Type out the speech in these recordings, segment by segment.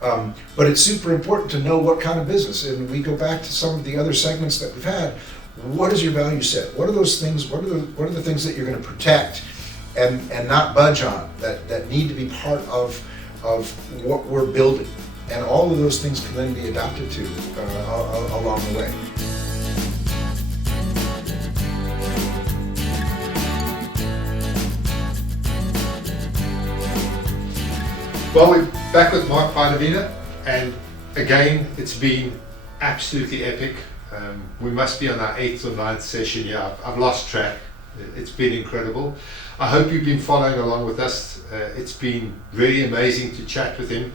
But it's super important to know what kind of business, and we go back to some of the other segments that we've had. What is your value set? What are those things? What are the things that you're going to protect and not budge on, that need to be part of what we're building? And all of those things can then be adapted to along the way. Well, we're back with Mark Beiderwieden, and again, it's been absolutely epic. We must be on our 8th or 9th session here. I've lost track. It's been incredible. I hope you've been following along with us. It's been really amazing to chat with him.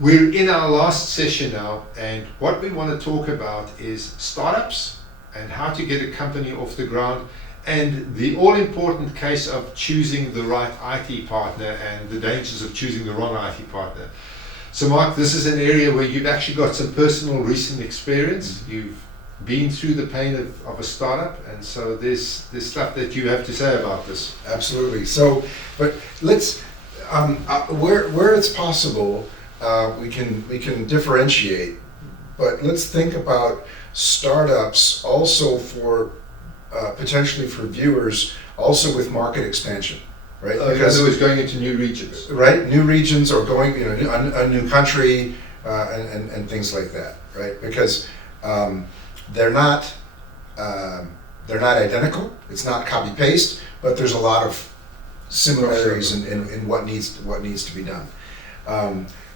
We're in our last session now, and what we want to talk about is startups and how to get a company off the ground, and the all-important case of choosing the right IT partner and the dangers of choosing the wrong IT partner. So Mark, this is an area where you've actually got some personal recent experience. You've been through the pain of a startup, and so there's stuff that you have to say about this. Absolutely. So, but let's, where it's possible, we can differentiate, but let's think about startups also for potentially for viewers, also with market expansion, right? Because it was going into new regions, right? New regions, or going, a new country, and things like that, right? Because they're not identical. It's not copy paste, but there's a lot of similarities in what needs to be done.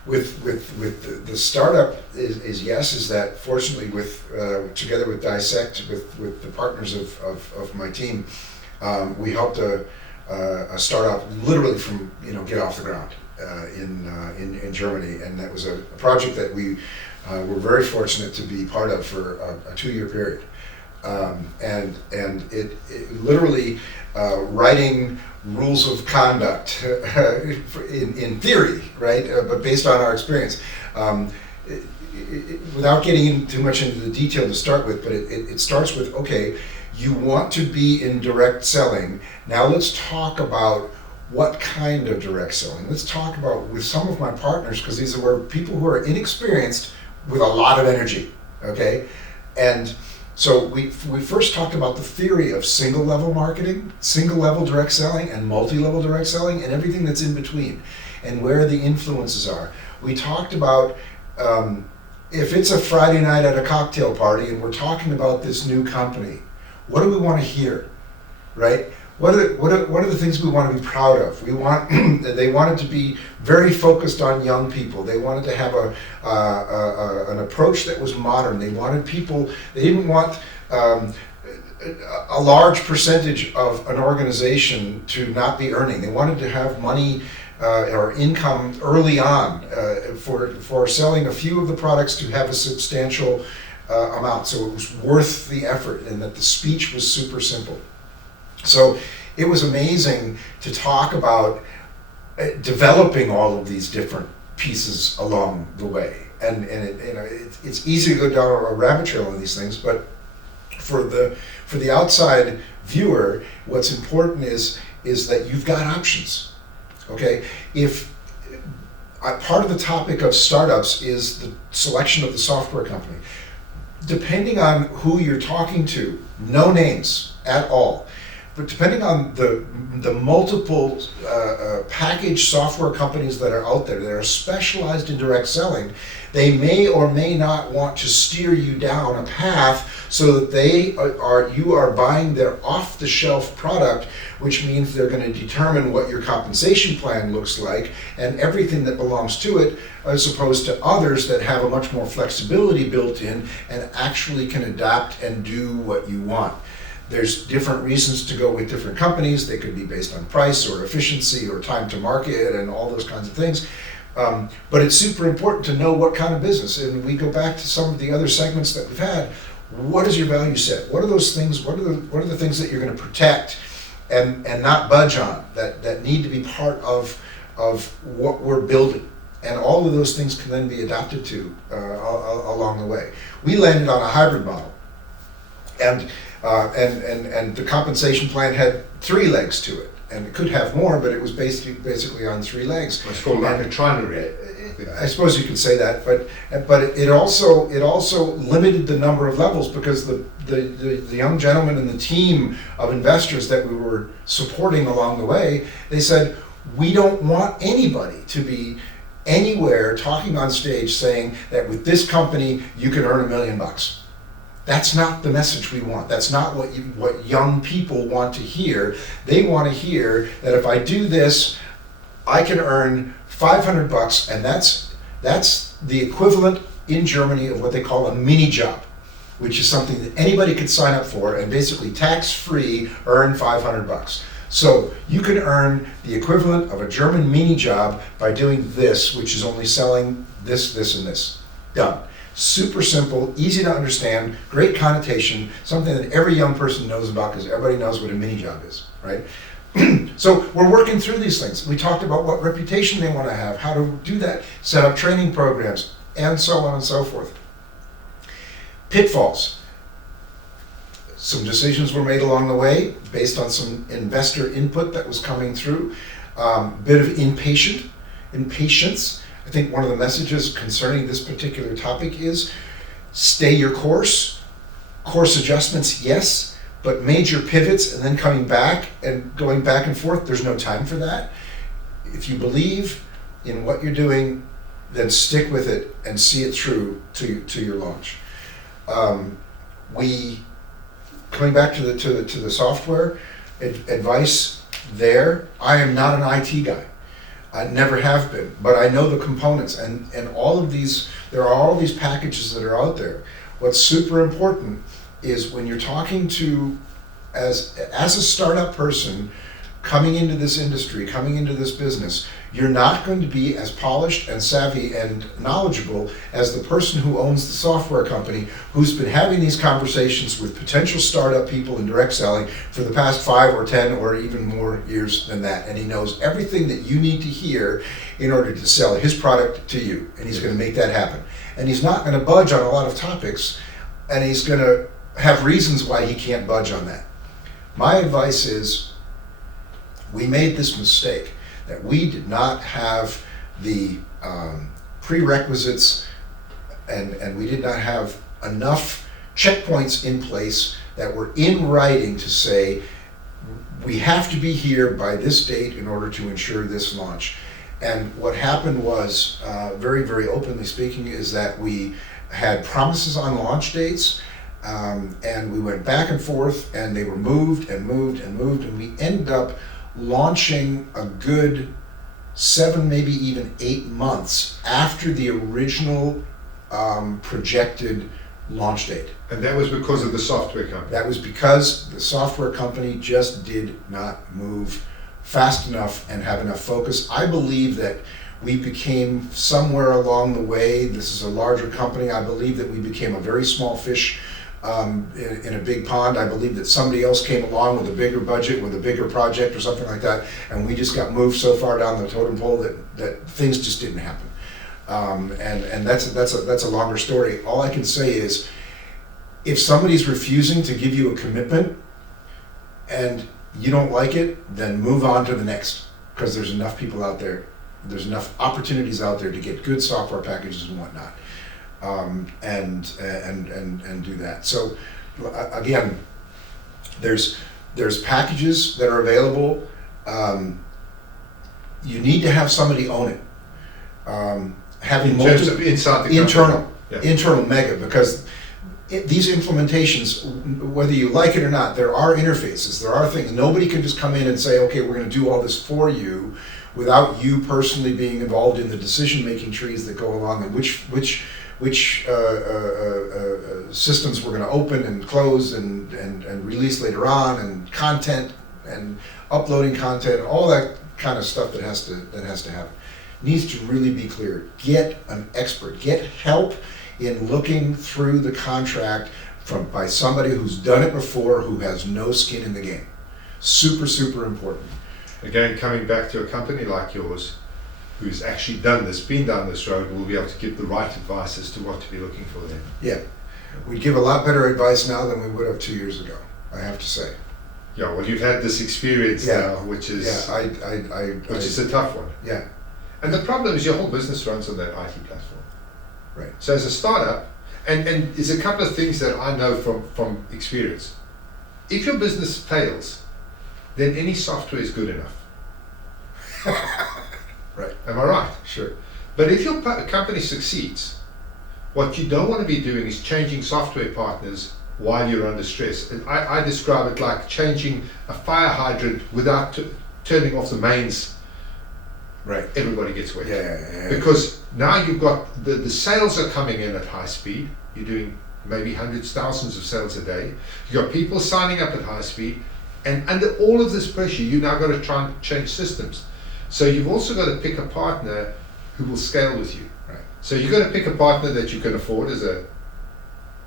With the startup is that fortunately together with DiSSECT, with the partners of my team, we helped a startup literally from get off the ground in Germany, and that was a project that we were very fortunate to be part of for a 2-year period, and it literally writing rules of conduct in theory, right? But based on our experience, without getting too much into the detail to start with, but it starts with, okay, you want to be in direct selling. Now let's talk about what kind of direct selling. Let's talk about, with some of my partners, because these were people who are inexperienced with a lot of energy, okay? And so we first talked about the theory of single level marketing, single level direct selling, and multi-level direct selling, and everything that's in between, and where the influences are. We talked about if it's a Friday night at a cocktail party and we're talking about this new company, what do we want to hear, right? What are the things we want to be proud of? They wanted to be very focused on young people. They wanted to have an approach that was modern. They wanted people. They didn't want a large percentage of an organization to not be earning. They wanted to have money or income early on for selling a few of the products to have a substantial amount. So it was worth the effort, and that the speech was super simple. So it was amazing to talk about developing all of these different pieces along the way, and it's easy to go down a rabbit trail on these things, but for the outside viewer, what's important is that you've got options. Okay, if part of the topic of startups is the selection of the software company, depending on who you're talking to, no names at all, but depending on the multiple packaged software companies that are out there that are specialized in direct selling, they may or may not want to steer you down a path so that you are buying their off-the-shelf product, which means they're going to determine what your compensation plan looks like and everything that belongs to it, as opposed to others that have a much more flexibility built in and actually can adapt and do what you want. There's different reasons to go with different companies. They could be based on price or efficiency or time to market and all those kinds of things. But it's super important to know what kind of business. And we go back to some of the other segments that we've had. What is your value set? What are those things? What are the things that you're going to protect and not budge on, that need to be part of what we're building? And all of those things can then be adapted to along the way. We landed on a hybrid model, and the compensation plan had 3 legs to it. and it could have more, but it was basically on 3 legs. It's called like a trinary. I suppose you could say that, but it also limited the number of levels, because the young gentleman and the team of investors that we were supporting along the way, they said, we don't want anybody to be anywhere talking on stage saying that with this company you can earn $1 million. That's not the message we want. That's not what young people want to hear. They want to hear that if I do this, I can earn $500, and that's the equivalent in Germany of what they call a mini job, which is something that anybody could sign up for and basically tax-free earn $500. So you can earn the equivalent of a German mini job by doing this, which is only selling this, this, and this. Done. Super simple, easy to understand, great connotation, something that every young person knows about, because everybody knows what a mini job is, right? So we're working through these things. We talked about what reputation they want to have, how to do that, set up training programs, and so on and so forth. Pitfalls. Some decisions were made along the way based on some investor input that was coming through. Bit of impatience. I think one of the messages concerning this particular topic is stay your course. Course adjustments, yes, but major pivots and then coming back and going back and forth, there's no time for that. If you believe in what you're doing, then stick with it and see it through to your launch. Coming back to the software advice there, I am not an IT guy. I never have been, but I know the components and all of these, there are all these packages that are out there. What's super important is when you're talking to, as a startup person coming into this industry, coming into this business, you're not going to be as polished and savvy and knowledgeable as the person who owns the software company, who's been having these conversations with potential startup people in direct selling for the past 5 or 10 or even more years than that. And he knows everything that you need to hear in order to sell his product to you. And he's going to make that happen. And he's not going to budge on a lot of topics, and he's going to have reasons why he can't budge on that. My advice is, we made this mistake that we did not have the prerequisites and we did not have enough checkpoints in place that were in writing to say we have to be here by this date in order to ensure this launch. And what happened was, very, very openly speaking, is that we had promises on launch dates, and we went back and forth, and they were moved and moved and moved, and we ended up launching a good 7, maybe even 8 months after the original projected launch date. And that was because of the software company? That was because the software company just did not move fast enough and have enough focus. I believe that we became somewhere along the way, this is a larger company, I believe that we became a very small fish in a big pond. I believe that somebody else came along with a bigger budget, with a bigger project or something like that, and we just got moved so far down the totem pole that things just didn't happen. And that's a longer story. All I can say is, if somebody's refusing to give you a commitment and you don't like it, then move on to the next, because there's enough people out there, there's enough opportunities out there to get good software packages and whatnot. And do that. So again, there's packages that are available. You need to have somebody own it. Having in terms of inside the internal mega, because these implementations, whether you like it or not, there are interfaces, there are things. Nobody can just come in and say, okay, we're going to do all this for you, without you personally being involved in the decision-making trees that go along, and which systems we're going to open and close and release later on, and content and uploading content, all that kind of stuff that has to happen. Needs to really be clear. Get an expert. Get help in looking through the contract by somebody who's done it before, who has no skin in the game. Super, super important. Again, coming back to a company like yours, who's actually been down this road, will be able to give the right advice as to what to be looking for then. Yeah, we'd give a lot better advice now than we would have 2 years ago, I have to say. Yeah, well, you've had this experience Yeah. now, which is Which is a tough one. yeah, And the problem is your whole business runs on that IT platform. right. So as a startup, and there's a couple of things that I know from experience. If your business fails, then any software is good enough. Right. Am I right? Sure. But if your company succeeds, what you don't want to be doing is changing software partners while you're under stress. And I describe it like changing a fire hydrant without turning off the mains. Right. Everybody gets wet. Yeah. Because now you've got the sales are coming in at high speed. You're doing maybe hundreds, thousands of sales a day. You've got people signing up at high speed. And under all of this pressure, you now got to try and change systems. So you've also got to pick a partner who will scale with you. Right. So you've got to pick a partner that you can afford as a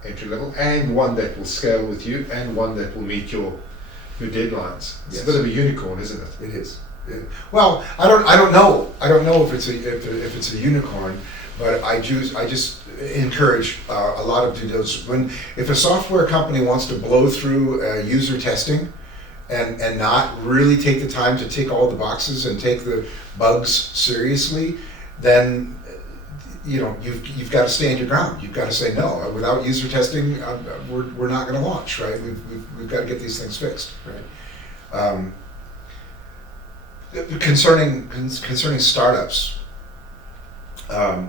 entry level, and one that will scale with you, and one that will meet your deadlines. It's Yes. a bit of a unicorn, isn't it? It is. Yeah. Well, I don't know. I don't know if it's a unicorn, but I just encourage a lot of due diligence. If a software company wants to blow through user testing and not really take the time to tick all the boxes and take the bugs seriously, then you've got to stand your ground. You've got to say no. Without user testing, we're not going to launch. Right? We've got to get these things fixed. Right. Concerning startups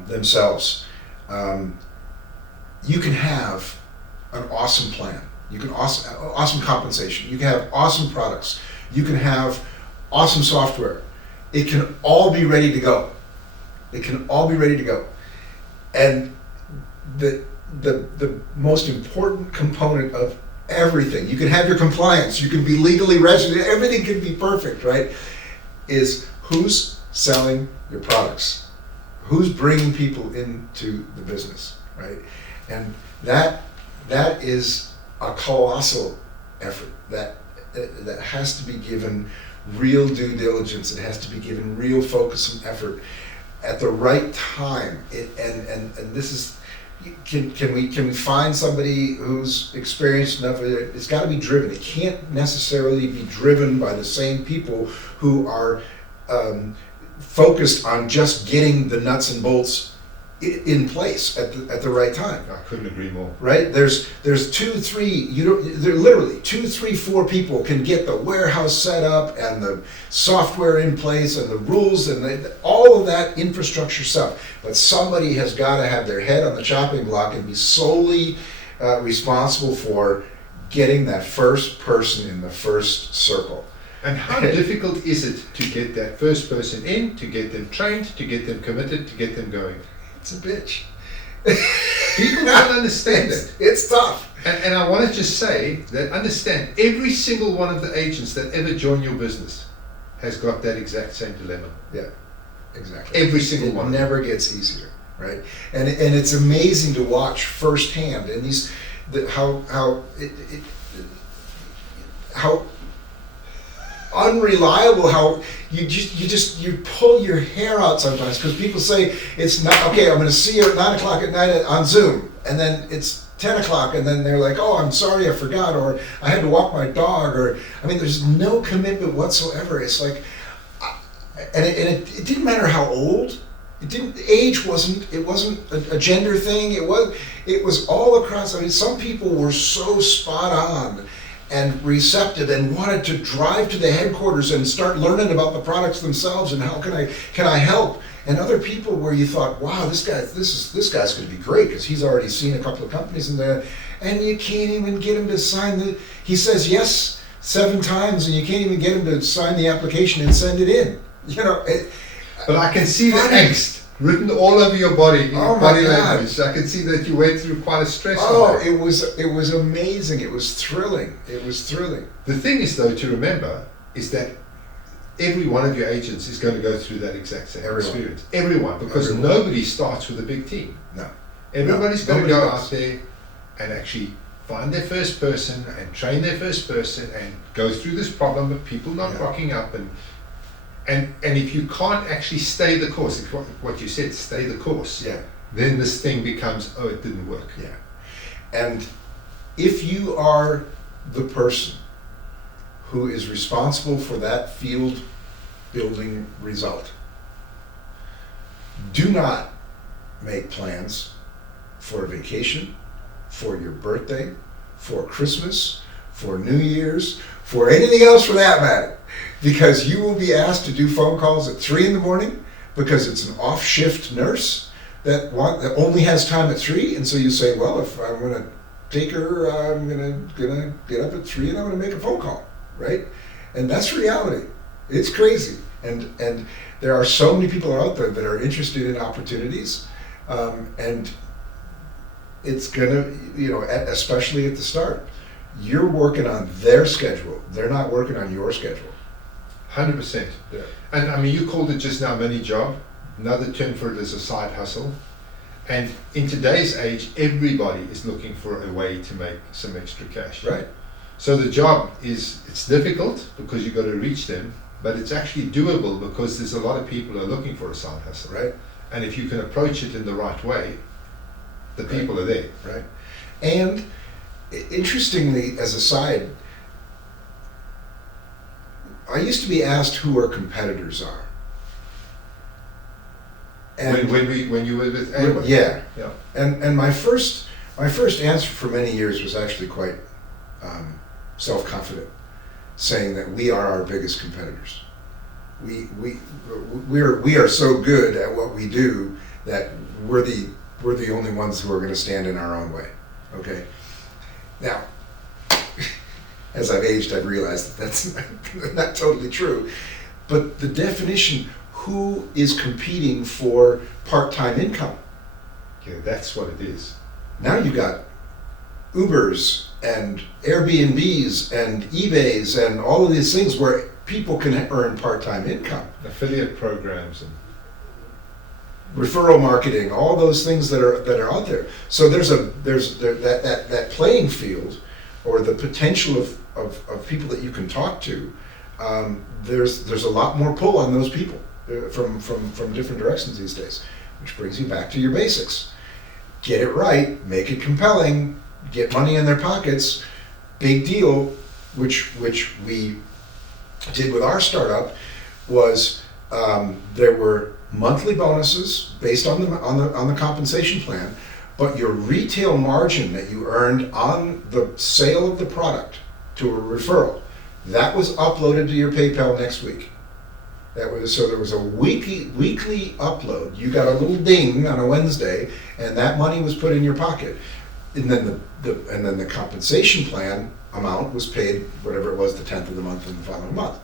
themselves, you can have an awesome plan. You can awesome compensation. You can have awesome products. You can have awesome software. It can all be ready to go. It can all be ready to go. And the most important component of everything, you can have your compliance, you can be legally registered, everything can be perfect, right? Is who's selling your products? Who's bringing people into the business, right? And that is a colossal effort that has to be given real due diligence. It has to be given real focus and effort at the right time. And this is, can we find somebody who's experienced enough? It's got to be driven. It can't necessarily be driven by the same people who are focused on just getting the nuts and bolts in place at the right time. I couldn't agree more. Right? There's 2, 3. There literally 2, 3, 4 people can get the warehouse set up and the software in place and the rules and all of that infrastructure stuff. But somebody has got to have their head on the chopping block and be solely responsible for getting that first person in the first circle. And how difficult is it to get that first person in, to get them trained, to get them committed, to get them going? It's a bitch. People don't understand it. It's tough. And I want to just say that understand, every single one of the agents that ever join your business has got that exact same dilemma. Yeah, exactly. Every single it one. It never gets easier, right? And it's amazing to watch firsthand. And how unreliable, how you pull your hair out sometimes, because people say it's not okay. I'm going to see you at 9 o'clock at night on Zoom, and then it's 10 o'clock, and then they're like, "Oh, I'm sorry, I forgot," or "I had to walk my dog," or there's no commitment whatsoever. It's like, and it didn't matter how old. Age wasn't a gender thing. It was all across. Some people were so spot on and receptive and wanted to drive to the headquarters and start learning about the products themselves and how can I help. And other people where you thought, wow, this guy's going to be great because he's already seen a couple of companies and you can't even get him to sign he says yes 7 times and you can't even get him to sign the application and send it in. But I can see the angst written all over your body, your body language. I can see that you went through quite a stress. It was amazing. It was thrilling. The thing is, though, to remember is that every one of your agents is going to go through that exact same experience. Everyone, because nobody starts with a big team. No. Everybody's going to go out there and actually find their first person and train their first person and go through this problem of people not rocking up and if you can't actually stay the course, what you said, stay the course, then this thing becomes, oh, it didn't work. Yeah. And if you are the person who is responsible for that field building result. Do not make plans for a vacation, for your birthday, for Christmas, for New Year's, for anything else for that matter, because you will be asked to do phone calls at 3 in the morning because it's an off-shift nurse that only has time at 3, and so you say, well, if I'm going to take her, I'm gonna get up at 3 and I'm gonna make a phone call, right? And that's reality. It's crazy, and there are so many people out there that are interested in opportunities, and it's gonna, especially at the start, you're working on their schedule. They're not working on your schedule. 100%. Yeah. And I mean, you called it just now mini job. Another term for it is a side hustle. And in today's age, everybody is looking for a way to make some extra cash. Right. So the job it's difficult because you've got to reach them, but it's actually doable because there's a lot of people who are looking for a side hustle. Right. And if you can approach it in the right way, the people are there. Right. And interestingly, as a side, I used to be asked who our competitors are. And When you were with anyone. yeah. Yeah. And my first answer for many years was actually quite self-confident, saying that we are our biggest competitors. We are so good at what we do that we're the only ones who are going to stand in our own way. Okay. Now, as I've aged, I've realized that that's not totally true. But the definition, who is competing for part-time income? Yeah, that's what it is. Now you've got Ubers and Airbnbs and eBays and all of these things where people can earn part-time income. Affiliate programs and Referral marketing, all those things that are out there. So there's that playing field, or the potential of people that you can talk to. There's a lot more pull on those people from different directions these days, which brings you back to your basics. Get it right, make it compelling, get money in their pockets. Big deal, which we did with our startup, was there were monthly bonuses based on the compensation plan, but your retail margin that you earned on the sale of the product to a referral, that was uploaded to your PayPal next week. So there was a weekly upload. You got a little ding on a Wednesday, and that money was put in your pocket. And then the compensation plan amount was paid, whatever it was, the 10th of the month in the following month.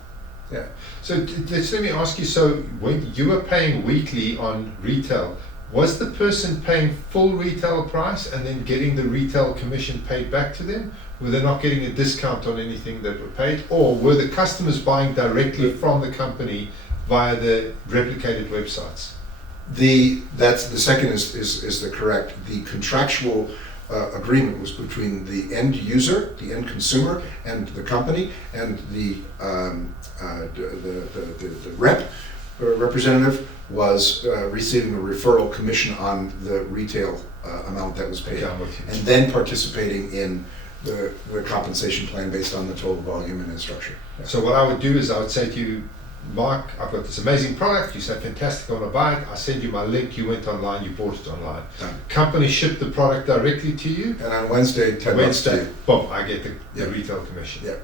Yeah. So let me ask you, so when you were paying weekly on retail, was the person paying full retail price and then getting the retail commission paid back to them? Were they not getting a discount on anything that were paid? Or were the customers buying directly from the company via the replicated websites? The second is the correct. The contractual agreement was between the end user, the end consumer, and the company, and the representative was receiving a referral commission on the retail amount that was paid, and then participating in the compensation plan based on the total volume and its structure. Yeah. So what I would do is I would say to you, Mark, I've got this amazing product. You said, fantastic, I want to buy it. I send you my link. You went online, you bought it online. Done. Company shipped the product directly to you. And on Wednesday, 10 bucks to you. Boom, I get the retail commission. Yeah.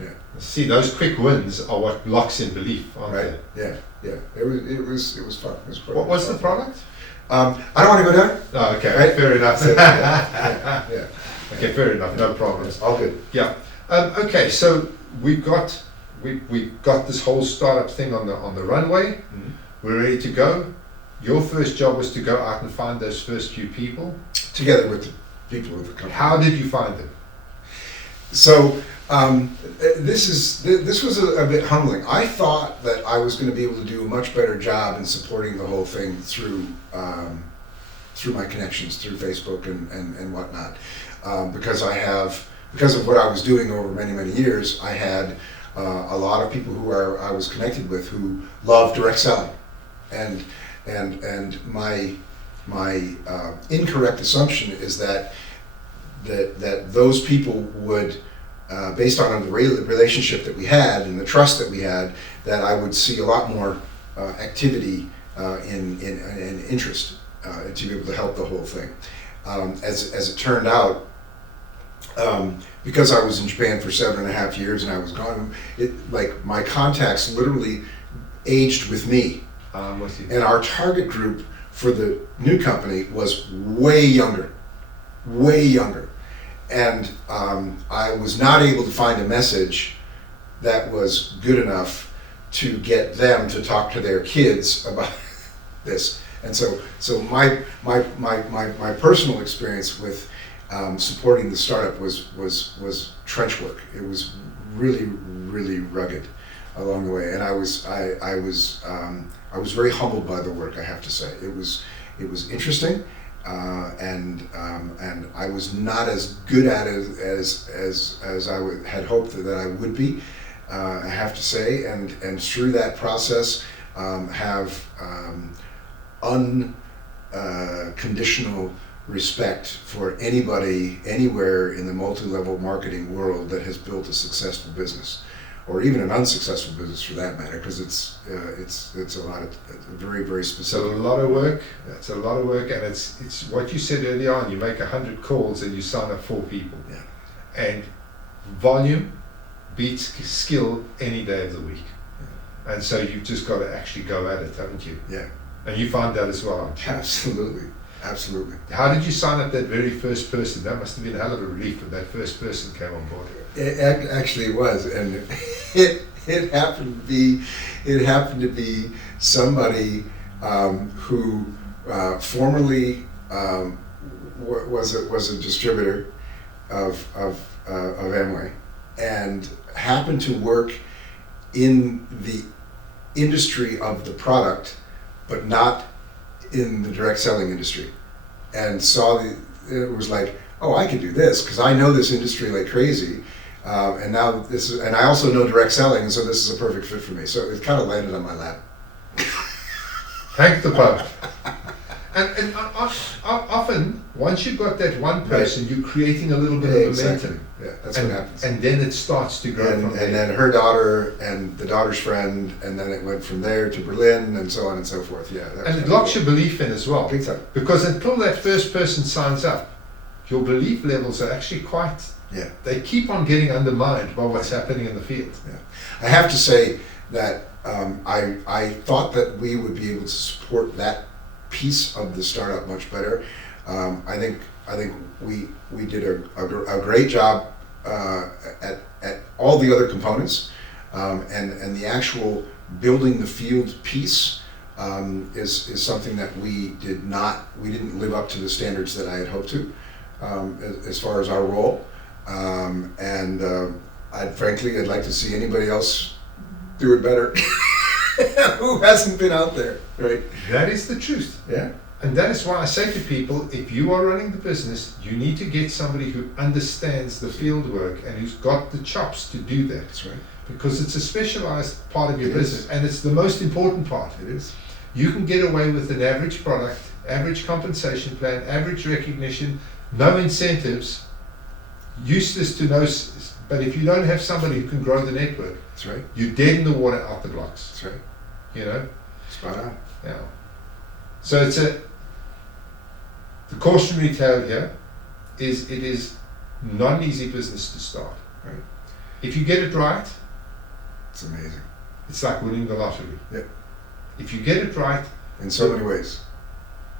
Yeah. See, those quick wins are what locks in belief, aren't Right. they? Yeah. Yeah. It was fun. It was quite What was fun. the product? I don't want to go there. Oh, okay, Right? fair enough. Yeah. Okay, fair enough, no problems. All good. Yeah. Okay, so we've got this whole startup thing on the runway. Mhm. We're ready to go. Your first job was to go out and find those first few people. Together with the people with the company. How did you find them? So this was a bit humbling. I thought that I was going to be able to do a much better job in supporting the whole thing through my connections, through Facebook and whatnot, because of what I was doing over many years. I had a lot of people who I was connected with who love direct selling, and my incorrect assumption is that those people would based on the relationship that we had and the trust that we had, that I would see a lot more activity and interest to be able to help the whole thing. As it turned out, because I was in Japan for 7.5 years and I was gone, like my contacts literally aged with me. And our target group for the new company was way younger. And I was not able to find a message that was good enough to get them to talk to their kids about this. And so my personal experience with supporting the startup was trench work. It was really rugged along the way, and I was very humbled by the work, I have to say. It was interesting, and I was not as good at it as I had hoped that I would be, I have to say, and through that process have unconditional respect for anybody anywhere in the multi-level marketing world that has built a successful business, or even an unsuccessful business for that matter, because it's a lot of very specific. It's a lot of work. It's a lot of work, and it's what you said early on. You make 100 calls and you sign up 4 people. Yeah. And volume beats skill any day of the week. Yeah. And so you've just got to actually go at it, haven't you? Yeah. And you find that as well. Absolutely. How did you sign up that very first person? That must have been a hell of a relief when that first person came on board. It actually was, and it happened to be somebody who formerly was a distributor of Amway, and happened to work in the industry of the product, but not in the direct selling industry, and it was like, oh, I could do this because I know this industry like crazy, and now and I also know direct selling, and so this is a perfect fit for me. So it kind of landed on my lap. Thank the pub. And often, once you've got that one person, you're creating a little bit of momentum. Yeah, that's what happens. And then it starts to grow from there. And then her daughter and the daughter's friend, and then it went from there to Berlin, and so on and so forth. Yeah. And it locks your belief in as well. Big time. Because until that first person signs up, your belief levels are actually quite. Yeah. They keep on getting undermined by what's happening in the field. Yeah. I have to say that I thought that we would be able to support that piece of the startup much better. I think we did a great job at all the other components, and the actual building the field piece is something that we didn't live up to the standards that I had hoped to, as far as our role, and I'd like to see anybody else do it better. Who hasn't been out there, right? That is the truth. Yeah. And that is why I say to people, if you are running the business, you need to get somebody who understands the field work and who's got the chops to do that. That's right. Because it's a specialized part of your business, and it's the most important part. It is. You can get away with an average product, average compensation plan, average recognition, no incentives, useless to no. But if you don't have somebody who can grow the network, that's right. You're dead in the water out the blocks. That's right. You know? Spot on. Yeah. So the cautionary tale here is it is not an easy business to start. Right. If you get it right, it's amazing. It's like winning the lottery. Yep. If you get it right, in so many ways,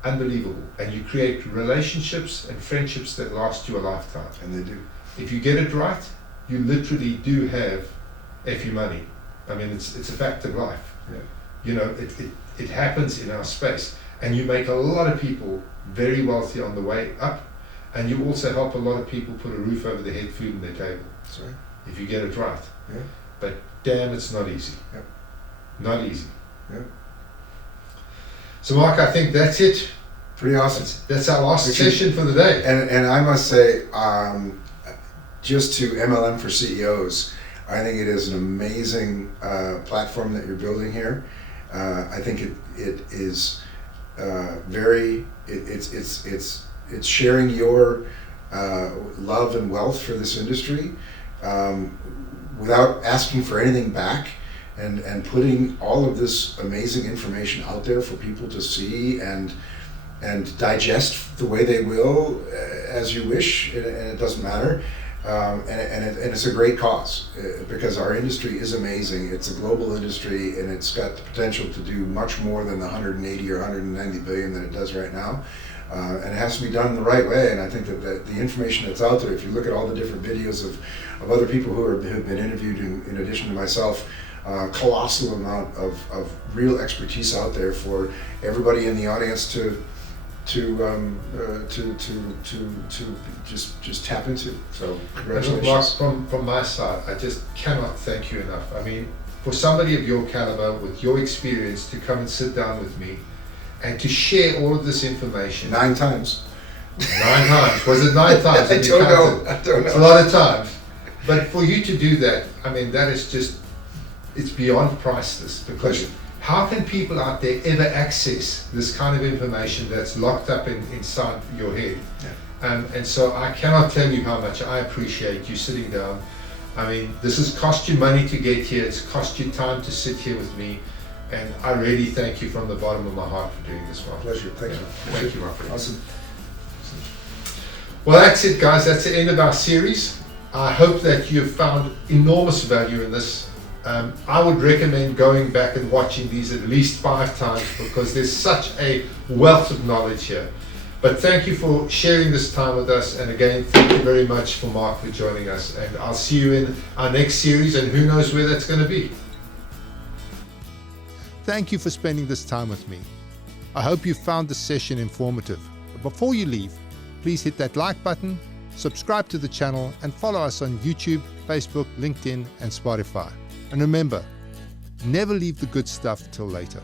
unbelievable, and you create relationships and friendships that last you a lifetime. And they do. If you get it right, you literally do have FU money. I mean, it's a fact of life. Yeah. You know, it happens in our space, and you make a lot of people very wealthy on the way up, and you also help a lot of people put a roof over their head, food on their table. That's right. If you get it right. Yeah. But damn, it's not easy. Yep. Not easy. Yep. So Mark, I think that's it. Pretty awesome. That's our last session for the day. And I must say, just to MLM for CEOs, I think it is an amazing platform that you're building here. I think it is it's sharing your love and wealth for this industry, without asking for anything back, and putting all of this amazing information out there for people to see and digest the way they will, as you wish, and it doesn't matter. And it's a great cause, because our industry is amazing. It's a global industry, and it's got the potential to do much more than the 180 or 190 billion that it does right now. And it has to be done in the right way. And I think that the information that's out there, if you look at all the different videos of other people who have been interviewed, in addition to myself, colossal amount of real expertise out there for everybody in the audience to just tap into. So congratulations. Mark, from my side, I just cannot thank you enough. I mean, for somebody of your caliber, with your experience, to come and sit down with me and to share all of this information. 9 times. 9 times. Was it 9 times? I don't know. It's a lot of times. But for you to do that, I mean, that is just, it's beyond priceless. Because how can people out there ever access this kind of information that's locked up inside your head? Yeah. And so I cannot tell you how much I appreciate you sitting down. I mean, this has cost you money to get here. It's cost you time to sit here with me. And I really thank you from the bottom of my heart for doing this, Mark. Pleasure. Thank you. Thank you, my friend. Awesome. Well, that's it, guys. That's the end of our series. I hope that you've found enormous value in this. I would recommend going back and watching these at least 5 times, because there's such a wealth of knowledge here. But thank you for sharing this time with us, and again, thank you very much for Mark for joining us, and I'll see you in our next series, and who knows where that's going to be. Thank you for spending this time with me. I hope you found this session informative. But before you leave, please hit that like button, subscribe to the channel, and follow us on YouTube, Facebook, LinkedIn, and Spotify. And remember, never leave the good stuff till later.